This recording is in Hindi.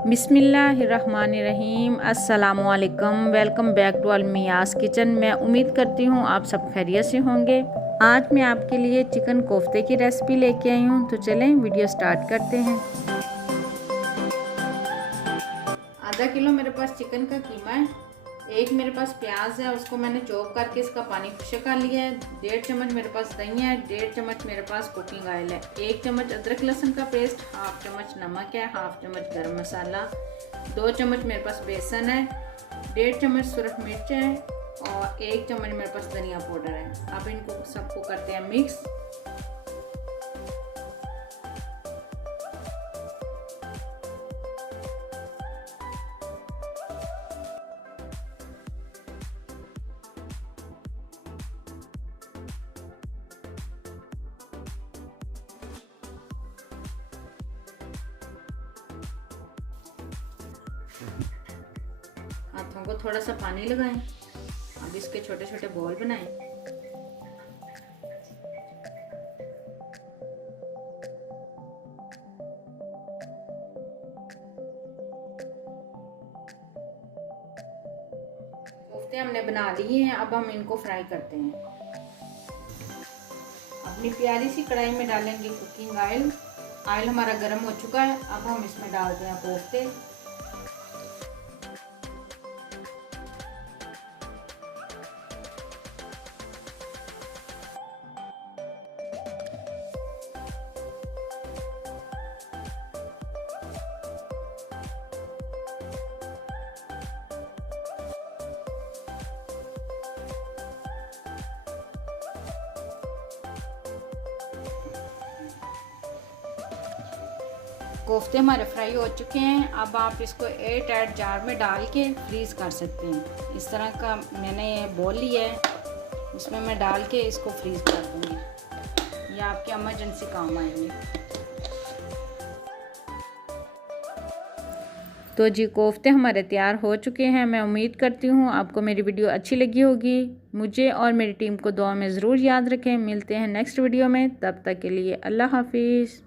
बिस्मिल्लाहिर्रहमानिर्रहीम। अस्सलामुअलैकुम। Welcome back to Almiyas kitchen. मैं उम्मीद करती हूँ आप सब खैरियत से होंगे। आज मैं आपके लिए चिकन कोफ्ते की रेसिपी लेके आई हूँ, तो चलें वीडियो स्टार्ट करते हैं। आधा किलो मेरे पास चिकन का कीमा है। एक मेरे पास प्याज है, उसको मैंने चॉप करके इसका पानी खुश्क कर लिया है। 1.5 चम्मच मेरे पास दही है। 1.5 चम्मच मेरे पास कुकिंग ऑयल है। 1 चम्मच अदरक लहसुन का पेस्ट, हाफ चम्मच नमक है, हाफ चम्मच गरम मसाला, 2 चम्मच मेरे पास बेसन है, 1.5 चम्मच सुरख मिर्च है और 1 चम्मच मेरे पास धनिया पाउडर है। अब इनको सबको करते हैं मिक्स। हाथों को थोड़ा सा पानी लगाएं। अब इसके छोटे छोटे बॉल बनाएं। कोफ्ते हमने बना लिए हैं, अब हम इनको फ्राई करते हैं। अपनी प्यारी सी कढ़ाई में डालेंगे कुकिंग ऑयल। ऑयल हमारा गर्म हो चुका है। अब हम इसमें डालते हैं कोफ्ते। कोफ्ते हमारे फ्राई हो चुके हैं। अब आप इसको एयर टाइट जार में डाल के फ्रीज़ कर सकते हैं। इस तरह का मैंने ये बोल लिया है, उसमें मैं डाल के इसको फ्रीज़ कर दूँगी। ये आपके इमरजेंसी काम आएंगे। तो जी कोफ्ते हमारे तैयार हो चुके हैं। मैं उम्मीद करती हूँ आपको मेरी वीडियो अच्छी लगी होगी। मुझे और मेरी टीम को दुआ में ज़रूर याद रखें। मिलते हैं नेक्स्ट वीडियो में, तब तक के लिए अल्लाह हाफिज़।